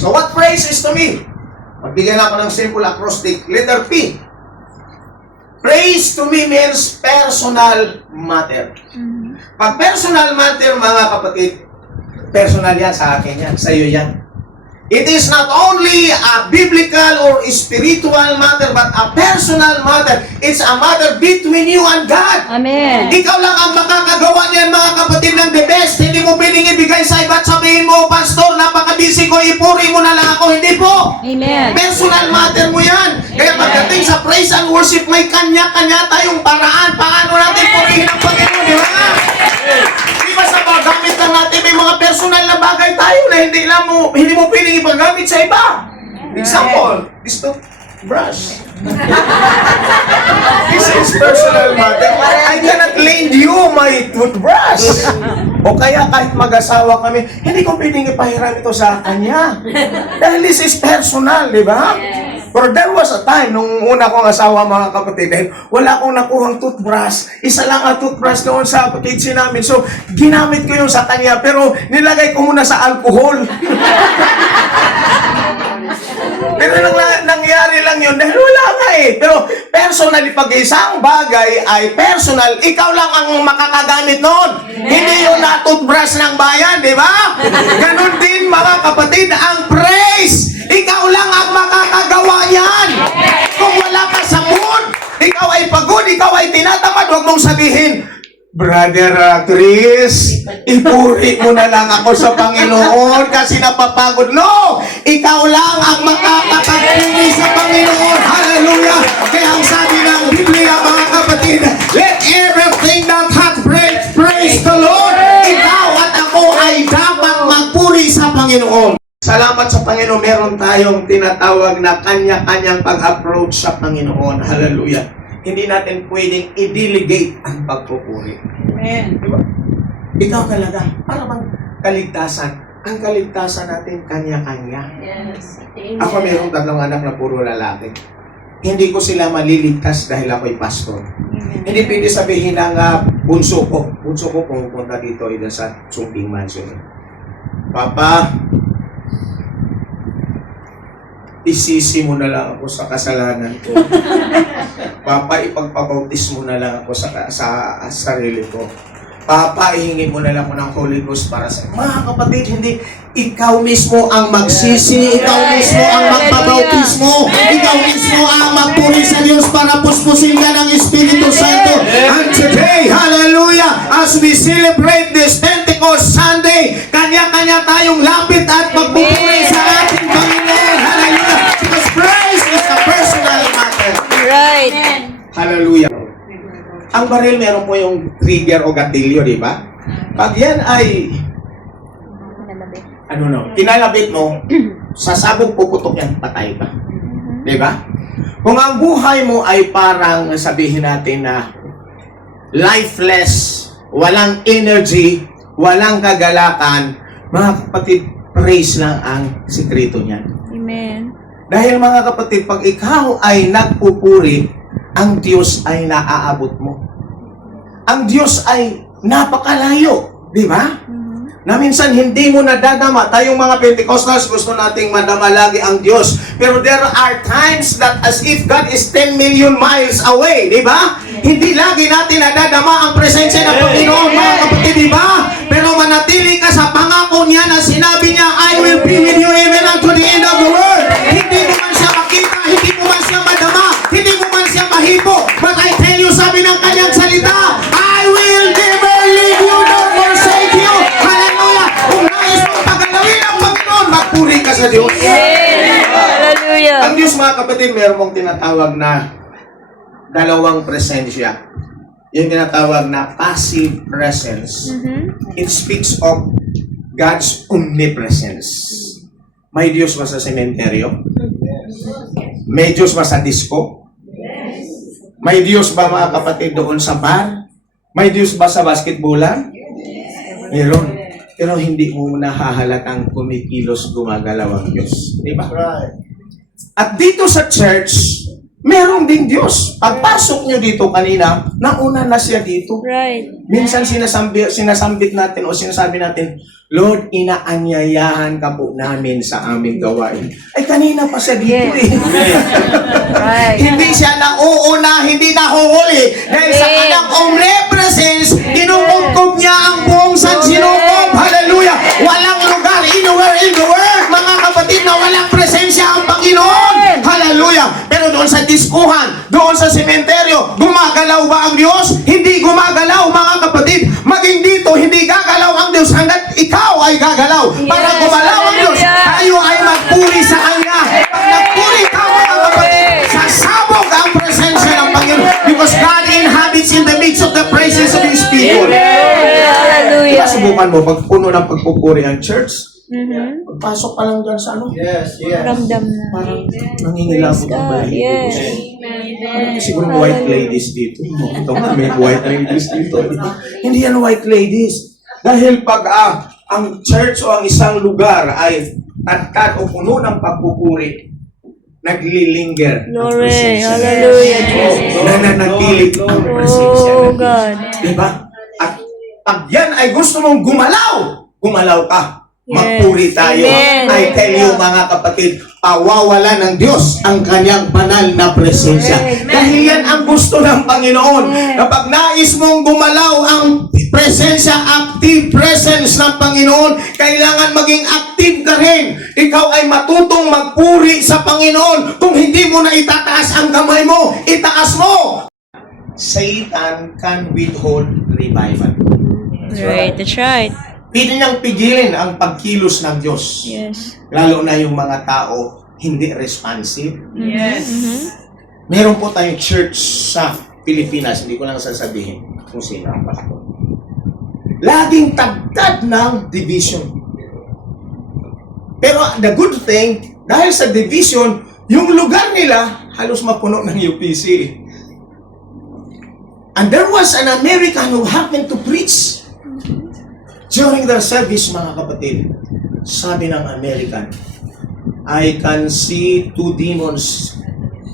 So what praise is to me? Magbigyan ako ng simple acrostic. Letter P. Praise to me means personal matter. Pag personal matter, mga kapatid, personal yan sa akin yan, sa iyo yan. It is not only a biblical or spiritual matter, but a personal matter. It's a matter between you and God. Amen. Ikaw lang ang makakagawa niyan, mga kapatid, ng the best. Hindi mo piling ibigay sa iba at sabihin mo, Pastor, napaka-busy ko, ipuri mo na lang ako. Hindi po. Amen. Personal matter mo yan. Kaya pagdating sa praise and worship, may kanya-kanya tayong paraan. Paano natin purihin ang Panginoon, di ba? Di ba sa paggamit lang natin, may mga personal na bagay tayo na hindi mo piling ipagamit sa iba. Example, this toothbrush. This is personal matter. I cannot lend you my toothbrush. O kaya kahit mag-asawa kami, hindi ko pwedeng ipahiram ito sa kanya. Dahil this is personal, di ba? But there was a time, nung una kong asawa, mga kapatid, dahil wala akong nakuhang toothbrush. Isa lang ang toothbrush doon sa kitchen namin. So, ginamit ko yung sa kanya, pero nilagay ko muna sa alcohol. Pero nangyari lang yun dahil wala nga eh. Pero personally, pag isang bagay ay personal, ikaw lang ang makakagamit noon. Hindi yung na-toothbrush ng bayan, di ba? Ganon din, mga kapatid, ang praise. Ikaw lang ang makakagawa yan. Kung wala ka sa mood, ikaw ay pagod, ikaw ay tinatamad, huwag mong sabihin, Brother Chris, ipuri mo na lang ako sa Panginoon kasi napapagod. No! Ikaw lang ang makakapagpuri sa Panginoon. Hallelujah! Kaya ang sabi ng Biblia, mga kapatid, let everything that hath breath praise the Lord. Ikaw at ako ay dapat magpuri sa Panginoon. Salamat sa Panginoon, meron tayong tinatawag na kanya-kanyang pag-approach sa Panginoon. Hallelujah! Hindi natin pwedeng i-delegate ang pagpupuri. Amen. Diba? Ikaw talaga, para bang kaligtasan. Ang kaligtasan natin kanya-kanya. Yes. Ako mayroong 3 anak na puro lalaki. Hindi ko sila maliligtas dahil ako'y pastor. Hindi pwede sabihin ng bunso ko pumupunta dito sa Sumping Mansion. Papa, isisi mo na lang ako sa kasalanan ko. Papa, ipagpabautis mo na lang ako sa sarili ko. Papa, ihingi mo na lang ako ng Holy Ghost para sa mga kapatid, hindi ikaw mismo ang magsisi, ikaw mismo ang magpabautis mo, ikaw mismo ang magpuri sa Diyos para puspusin ka ng Espiritu Santo. And today, hallelujah, as we celebrate this Pentecost Sunday, kanya-kanya tayong lapit at magpupuri sa ating Panginoon. Hallelujah. Because praise is a personal matter. Right. Hallelujah. Ang baril meron po yung trigger o gatilyo, di ba? Pag yan ay kinalabit mo, sasabog puputok yan, patay ka. Di ba? Kung ang buhay mo ay parang sabihin natin na lifeless, walang energy, walang kagalakan, mga kapatid, praise lang ang sikreto niyan. Amen. Dahil mga kapatid, pag ikaw ay nagpupuri, ang Diyos ay naaabot mo. Ang Diyos ay napakalayo, di ba? Na minsan hindi mo nadadama. Tayong mga Pentecostals, gusto nating madama lagi ang Diyos. Pero there are times that as if God is 10 million miles away, di ba? Hindi lagi natin nadadama ang presensya ng Panginoon, mga kapatid, di ba? Pero manatili ka sa pangako niya na sinabi niya, I will be with you even unto the end of the world. Hindi mo man siya makita, hindi mo man siya madama, hindi mo man siya mahipo. But I tell you, sabi ng kanyang salita, I will never leave you nor forsake you. Hallelujah! Kung nais mong pagalawin ang Panginoon, magpuri ka sa Diyos. Hallelujah. Ang Diyos, mga kapatid, meron mong tinatawag na dalawang presensya. Yung tinatawag na passive presence. It speaks of God's omnipresence. May Diyos ba sa sementeryo? May Diyos ba sa disco? May Diyos ba, mga kapatid, doon sa bar? May Diyos ba sa basketballan? Meron. Pero hindi mo nahahalatang kumikilos, gumagalaw ang Diyos. Di ba? At dito sa church, Meron din Diyos. Pagpasok nyo dito kanina, nauna na siya dito. Right. Minsan sinasambit natin o sinasabi natin, Lord, inaanyayahan ka po namin sa aming gawain. Ay, kanina pa siya dito Yes. Right. Hindi siya nauuna, hindi nahuhuli. Dahil sa kanyang omnipresence, kinukupkup niya ang buong sansinukob. Hallelujah! Walang lugar, anywhere in the world, mga kapatid, na walang presensya ang Panginoon. Hallelujah! Pero doon sa diskuhan, doon sa sementeryo, gumagalaw ba ang Diyos? Hindi gumagalaw, mga kapatid. Maging dito, hindi gagalaw ang Diyos hanggat ikaw ay gagalaw. Para Yes. gumalaw ang Diyos, Hallelujah. tayo ay magpuri sa Kanya. Pag nagpuri ka, mga kapatid, sasabog ang presensya ng Panginoon. Because God inhabits in the midst of the praises of His people. Hallelujah. Diba, subukan mo, pag puno ng pagpupuri ang church, Mhm. pagpasok ka lang dyan sa ano, Ramdam na. parang nangingilabot ang God. balahibo. Yes. Siguro white ladies dito. Ito nga, may white ladies dito. Hindi yan white ladies. Dahil pag ang church o ang isang lugar ay tatkat o puno ng pagpupuri, naglilinger ang Glory. presensya. Hallelujah, Jesus. Nananatilit ang presensya Oh, ng Diyos. God. Diba? At pag yan ay gusto mong gumalaw ka. Magpuri tayo. Amen. I tell you, mga kapatid, pawawala ng Diyos ang kanyang banal na presensya. Dahil yan ang gusto ng Panginoon. Kapag nais mong gumalaw ang presensya, active presence ng Panginoon, kailangan maging active ka rin. Ikaw ay matutong magpuri sa Panginoon. Kung hindi mo na itataas ang kamay mo, itaas mo. Satan can withhold revival. Right. That's right. Pwede niyang pigilin ang pagkilos ng Diyos. Yes. Lalo na yung mga tao hindi responsive. Yes. Meron po tayong church sa Pilipinas, hindi ko lang sasabihin kung sino ang pastor. Laging tagtad ng division. Pero the good thing, dahil sa division, yung lugar nila halos mapuno ng UPC. And there was an American who happened to preach. During their service, mga kapatid, sabi ng American, I can see two demons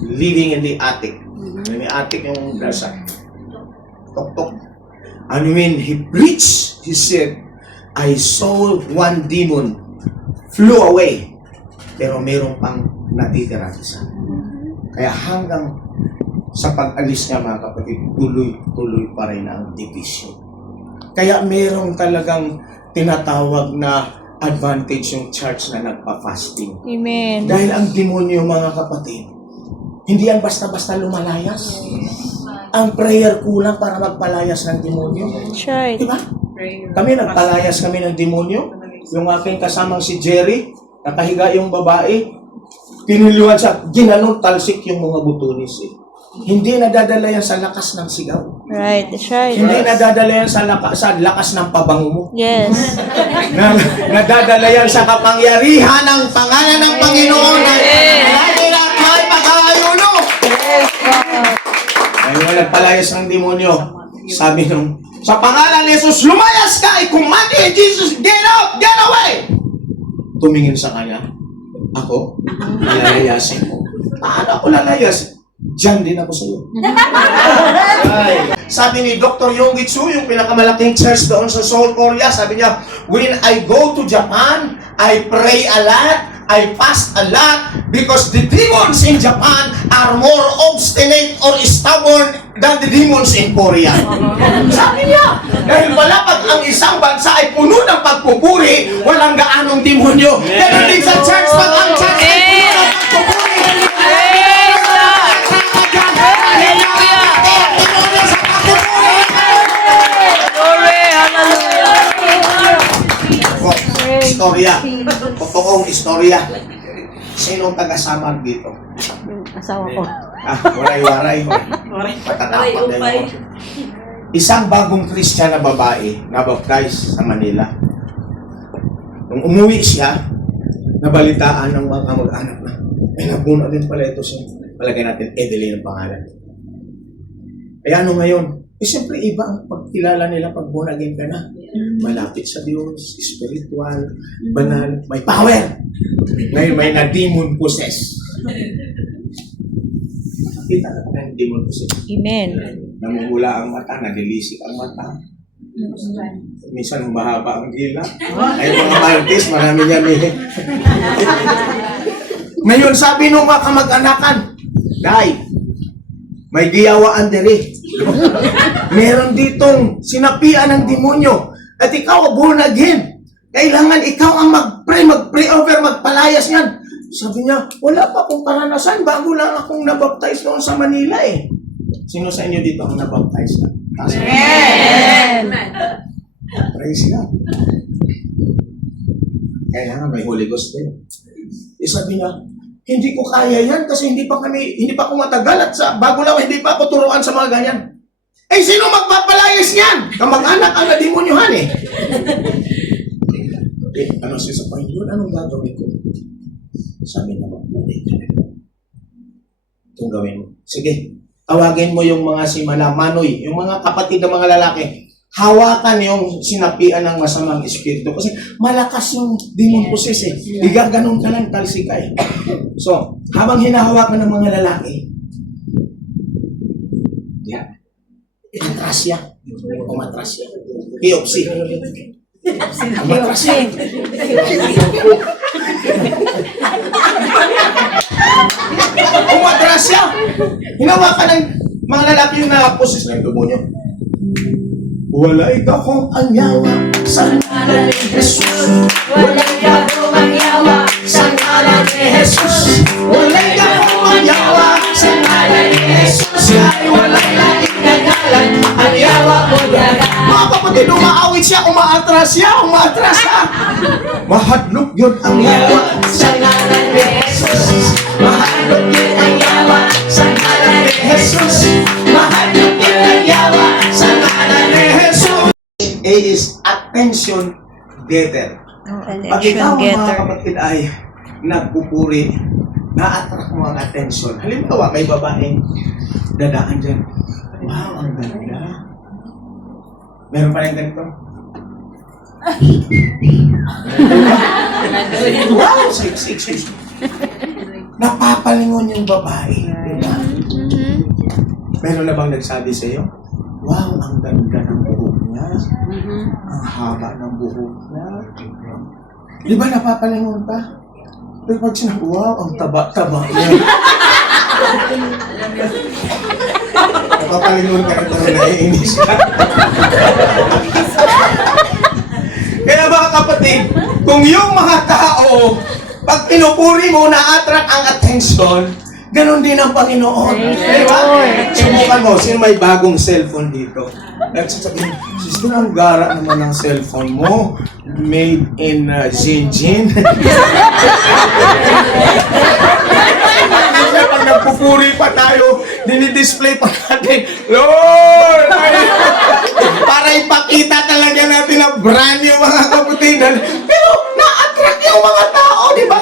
living in the attic. May attic yung nasa tok-tok. And when he preached, he said, I saw one demon flew away, pero mayroon pang natitira isa. Kaya hanggang sa pag-alis niya, mga kapatid, tuloy-tuloy pa rin ang division. Kaya mayroong talagang tinatawag na advantage yung church na nagpa-fasting. Amen. Dahil ang demonyo, mga kapatid, hindi yan basta-basta lumalayas. Ang prayer kulang para magpalayas ng demonyo. That's right. Diba? Kami, nagpalayas kami ng demonyo. Yung aking kasamang si Jerry, nakahiga yung babae, piniliwan siya, ginanon talsik yung mga butunis eh. Hindi nadadala yan sa lakas ng sigaw. Right. That's right. Hindi nadadala yan sa lakas ng pabango mo. Yes. Nadadala yan sa kapangyarihan ng pangalan ng Panginoon. Ay, may pag-aayuno. Ay, nagpalayas ng demonyo. Sabi nung, sa pangalan ni Jesus, lumayas ka! I-command in Jesus, get out! Get away! Tumingin sa kanya. Ako? Lalayasin mo. Paano ako lalayasin? Diyan din ako sa iyo. Sabi ni Dr. Yonggi Chu, yung pinakamalaking church doon sa Seoul, Korea, sabi niya, when I go to Japan, I pray a lot, I fast a lot, because the demons in Japan are more obstinate or stubborn than the demons in Korea. Sabi niya, dahil wala pag ang isang bansa ay puno ng pagpupuri, walang gaanong demonyo. Pero din sa church, pag ang church ay puno ng pagpupuri, Glory. Hallelujah. Istorya. Totoong istorya. Sinong taga-Samar dito? Asawa ko. Waray-waray. Patatapak na yun. Isang bagong Christian na babae na baptized sa Manila. Nung umuwi siya, nabalitaan ng mga kamag-anak na, may nabuno din pala ito siya. Palagay natin, Edeline ang pangalan. Kaya ano ngayon? Siyempre iba ang pagkilala nila pag born again ka na. Malapit sa Diyos, spiritual, banal, may power. Ngayon may na-demon possess. Kita na ng demon possessed. Amen. Namumula ang mata, nalilisik ang mata. Minsan humahaba ang dila. Ay mga artist, marami yan eh. Ngayon sabi nung mga kamag-anakan, Day, may giyawaan diri. Meron ditong sinapian ng demonyo. At ikaw, born again. Kailangan ikaw ang mag-pray over, magpalayas niyan. Sabi niya, wala pa akong karanasan. Bago lang akong nabaptize noon sa Manila eh. Sino sa inyo dito ang nabaptize na? Amen. Praise God. Kailangan may Holy Ghost din. Sabi niya, hindi ko kaya yan kasi hindi pa ako matagal at bago lang hindi pa ako turuan sa mga ganyan. Eh, sino magpapalayas niyan? Kamag-anak ang nademonyohan eh. Ano siya sa Panginoon? Anong gagawin ko? Sabi na magpuri ka na. Itong gawin mo. Sige, tawagin mo yung mga simala, manoy, yung mga kapatid ng mga lalaki. Hawakan yung sinapian ng masamang espiritu. Kasi malakas yung demon possess eh. Igaganon ka lang, talsika eh. So, habang hinahawakan ng mga lalaki, yan. Atrasya. Umatrasya. Biopsy. Umatrasya. Umatrasya. Hinawakan ng mga lalaki yung na-possess ng demonyo. Wala'y kakong anyawa sa ngalan ni Jesus. Wala'y kakong anyawa sa ngalan ni Jesus. Wala'y kakong anyawa sa ngalan ni Jesus. Ay wala'y laing na ngalan, anyawa mo daga. Mga kapatid, umaawit siya, umaatras siya. Mahadlok yun ang yawa sa ngalan ni Jesus. Mahadlok yun ang yawa sa ngalan ni Jesus. Mahadlok yun ang yawa sa ngalan ni Jesus. A is attention getter. Pag ikaw mga kapatid ay nagpupuri, na-attract mo ang attention. Halimbawa, may babaeng dadaan dyan. Wow, ang ganda. Meron pa rin ganito. Wow, sexy. Napapalingon yung babae. Diba? Meron na bang nagsabi sa iyo? Wow, ang ganda ng buhok niya. Ang haba ng buhok niya. Di ba napapalingon ka? Pero pag sinabi, wow, ang taba-taba niya. Napapalingon ka na talaga, naiinis ka. Kaya mga kapatid, kung yung mga tao, pag pinupuri mo, na-attract ang attention, ganon din ang Panginoon. Diba? Subukan mo, sino may bagong cellphone dito? Nagsasabihin, sister, ang gara naman ng cellphone mo. Made in Xinjiang. Pag nagpupuri pa tayo, dinidisplay pa natin, Lord! Para ipakita talaga natin na brand yung mga kapatidan. Pero na-attract yung mga tao, di ba?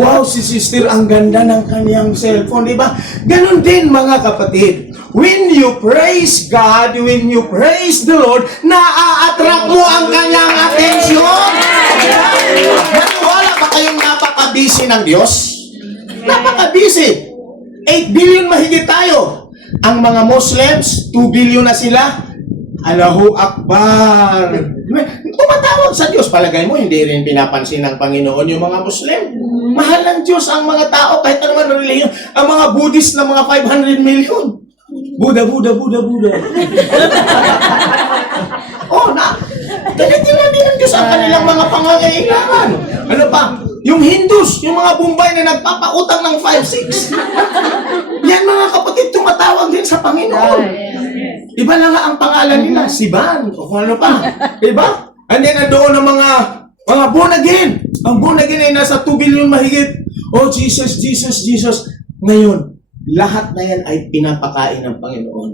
Wow, si sister, ang ganda ng kanyang cellphone, di ba? Ganon din mga kapatid. When you praise God, when you praise the Lord, na-attract mo ang kanyang atensyon. Wala ba kayong napaka-busy ng Diyos? Napaka-busy. 8 billion mahigit tayo. Ang mga Muslims, 2 billion na sila. Allahu Akbar. Tumatawag sa Diyos. Palagay mo, hindi rin pinapansin ng Panginoon yung mga Muslim. Mahal ng Diyos ang mga tao, kahit anong relihiyon. Ang mga Buddhist na mga 500 million. Buddha. Tinitingnan din ng Diyos ang kanilang mga pangangailangan. Ano pa? Yung Hindus, yung mga Bombay na nagpapautang ng 5-6. Yan mga kapatid, tumatawag din sa Panginoon. Iba na nga ang pangalan nila, Siban, o kung ano pa. Diba? And then, doon ang mga born again. Ang born again ay nasa 2 billion mahigit. Oh, Jesus. Ngayon, lahat na yan ay pinapakain ng Panginoon.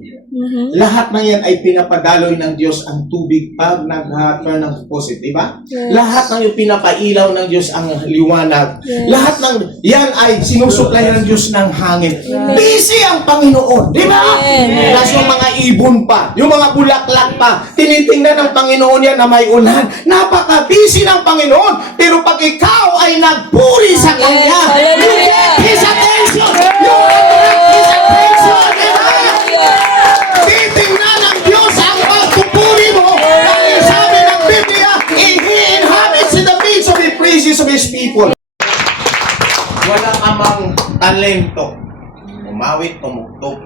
Lahat na yan ay pinapadaloy ng Diyos ang tubig pag nag-turn ng faucet, di ba? Yes. Lahat ng yung pinapailaw ng Diyos ang liwanag. Yes. Lahat ng yan ay sinusuklay ng Diyos ng hangin. Busy ang Panginoon, di ba? Yes. Plus yung mga ibon pa, yung mga bulaklak pa, tinitingnan ng Panginoon yan na may ulan. Napaka-busy ng Panginoon. Pero pag ikaw ay nagpuri sa Kanya, Hallelujah. you get His attention. You attract His attention. wala ka mang talento. Umawit, tumugtog.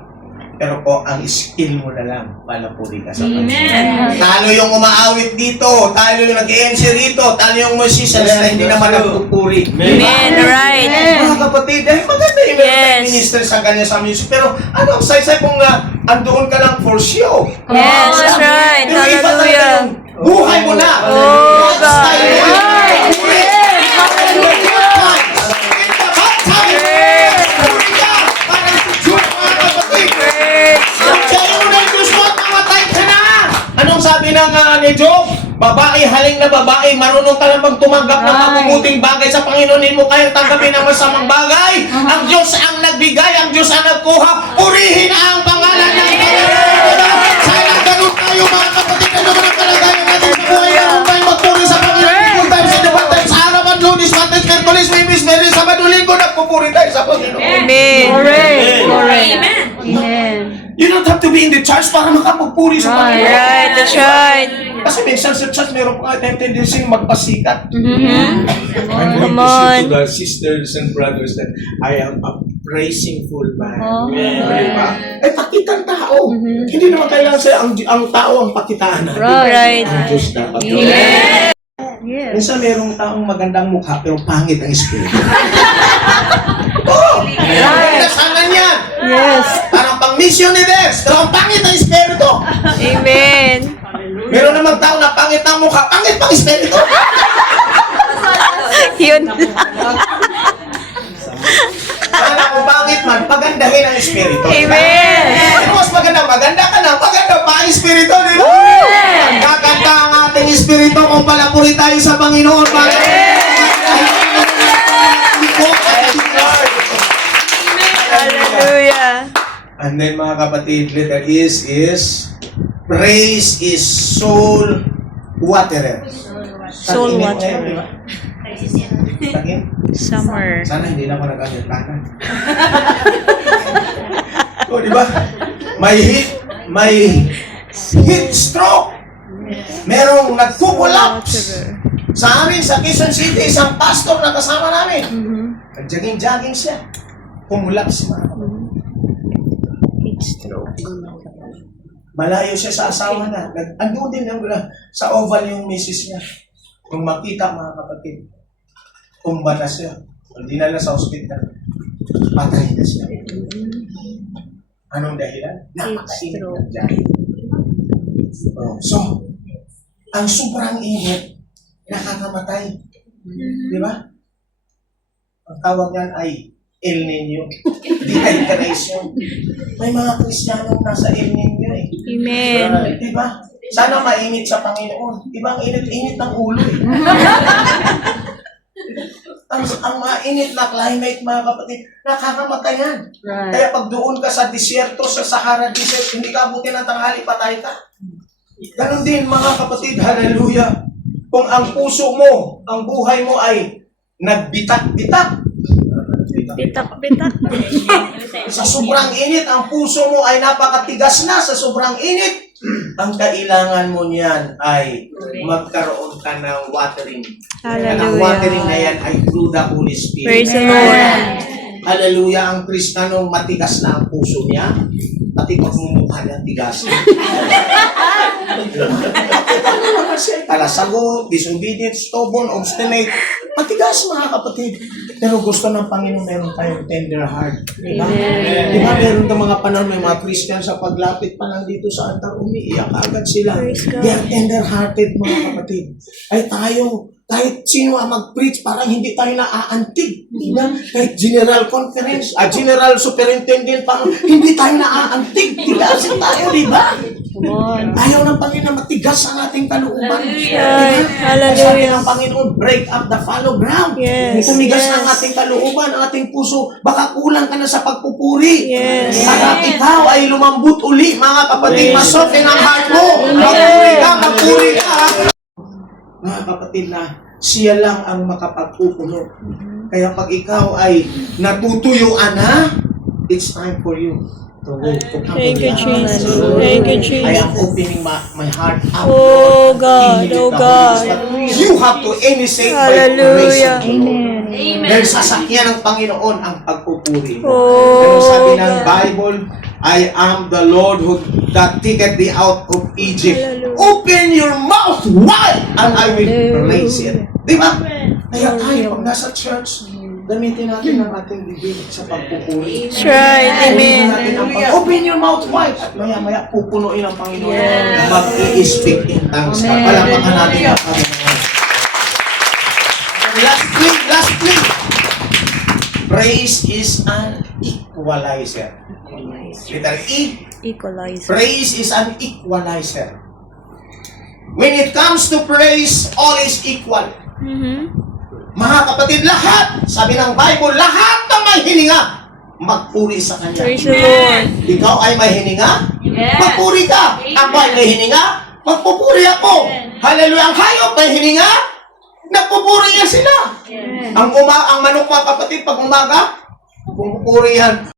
Pero po, ang skill mo na lang, palapuri ka sa Panginoon. Talo yung umaawit dito, talo yung nag-i-MC rito, talo yung musicians na hindi naman nagpupuri. Amen. Right. Mga kapatid, dahil maganda yung minister sa ganyan sa music. Pero ano ang say-say kung andoon ka lang for show? Yes, that's right. Yung iba talaga Hallelujah. yung buhay mo na. Oh, God's style mo. God. Puri. Puri ka. Para sa Diyos, mga kapatid. Sa'yo mo na yung Diyos mo at namatay ka na. Anong sabi ng ni Job? Babae, haling na babae, marunong ka lang tumanggap ng mabubuting bagay sa Panginoon, hindi mo kayang tanggapin ang masamang bagay. Ang Diyos ang nagbigay, ang Diyos ang nagkuha. Purihin ang pangalan ng Panginoon. Sana ganun tayo mga kapatid. Ano man ang kalagayan natin sa buhay? Ganun tayo magpuri sa Panginoon. Good times and the bad times. Sa araw at Lunes, Mondays, Merkulis, Mibis, Meris, Sabado, Linggo, nagpupuri tayo sa Panginoon. Amen. Amen. You don't have to be in the church para makapagpuri sa Panginoon. Right, that's right. Kasi minsan sa church, meron pa tayong tendency magpasikat. Mm-hmm. I'm going Come on. to say to the sisters and brothers that I am a praisingful man. Diba? Eh, pakitang tao. Hindi naman kailangan sa ang tao ang pakitaan natin. Right. Ang Diyos dapat. Yes. Minsan merong taong magandang mukha pero pangit ang espiritu. Oo! Nasanan yan! Yes. Parang pang missionaries, pero ang pangit ang espiritu. Amen. Meron namang tao na pangit ang mukha, pangit pang espiritu. Yun. Sana kung pangit man, pagandahin ang espiritu. Amen. Mas maganda ka na, maganda pa ang espiritu, di ba? Gaganda ang ating espiritu kung palapuri tayo sa Panginoon. Hallelujah. And then mga kapatid, letter is praise is soul waterer. Soul Tag-init waterer. ngayon, di ba? Tag-init. Summer. Sana hindi na ako nag-agitakan. O, di ba? May heat stroke. Merong nagkukulaps. Sa amin, sa Quezon City, isang pastor na kasama namin. Nag-jogging-jogging siya. Kumulaps mga kapatid. Malayo siya sa asawa na. Andun din yung, sa oval yung misis niya. Kung makita mga kapatid, tumba na siya. Hindi na sa ospital. Patay na siya. Anong dahilan? Napakainit ng jacket. So, ang sobrang init, nakakamatay. Di ba? Ang tawag yan ay El Nino. Dehydration. May mga Kristiyanong nasa El Nino eh. Amen. Di ba? Sana mainit sa Panginoon. Ibang init-init ng ulo eh. ang mainit na climate, mga kapatid, nakakamatay yan. Kaya pag doon ka sa disyerto, sa Sahara Desert, hindi ka abutin ng tanghali, patay ka. Ganon din, mga kapatid, hallelujah. Kung ang puso mo, ang buhay mo ay nagbitak-bitak, Bitak-bitak. sa sobrang init, ang puso mo ay napakatigas na sa sobrang init, ang kailangan mo niyan ay magkaroon ka ng watering. At ang watering na yan ay through the Holy Spirit. Praise the Lord. Hallelujah, ang Kristiyano matigas na ang puso niya, pati pagmumukha niya tigas. Talasagot, disobedient, stubborn, obstinate, matigas mga kapatid. Pero gusto ng Panginoon meron tayong tender heart. Diba? Diba meron ng mga panahon, may mga Christian sa paglapit pa lang dito sa altar, umiiyak agad sila. They are tender hearted mga kapatid. Ay tayo, kahit sino ang mag-preach, parang hindi tayo naaantig. Diba? Kahit general conference, general superintendent, parang hindi tayo naaantig. Diba? Kasi tayo, diba? Ayaw ng Panginoon matigas ang ating kalooban. Right. Hallelujah. Sabi ng Panginoon, break up the fallow ground. Yes. Tumigas Yes. ang ating kalooban, ang ating puso. Baka kulang ka na sa pagpupuri. Yes. Para ikaw ay lumambot uli, mga kapatid. Masoften ang heart mo. Magpuri ka. Mga kapatid na siya lang ang makapagpupuno. Kaya pag ikaw ay natutuyuan na, it's time for you to go to come Thank to you, the Jesus. Lord. Thank you, I am Jesus. opening my heart up. Oh God, Inhibit oh the God. Holy Spirit. You have to initiate by Hallelujah. praising the Lord. Dahil sasakyan ng Panginoon ang pagpupuri mo. Oh, Pero sabi ng God. Bible, I am the Lord who that taketh thee out of Egypt. Hallelujah. Open your mouth wide and I will praise it. Di ba? Kaya tayo, pag nasa church, gamitin natin ang ating bibig sa pagpupuri. That's right. Amen. Open your mouth wide at maya-maya pupunuin ang Panginoon. Mag-i-speak in tongues ka. Palapakan natin ang Panginoon. Lastly, praise is an equalizer. Letter E, Equalizer. praise is an equalizer. When it comes to praise, all is equal. Mga kapatid, lahat, sabi ng Bible, lahat ng may hininga, magpuri sa Kanya. Praise the Lord. Ikaw ay may hininga? Magpuri ka. Ako ay may hininga? Magpupuri ako. Hallelujah. Ang hayop may hininga? Nagpupuri niya sila. Ang manok mga kapatid, pag umaga, pupuri yan.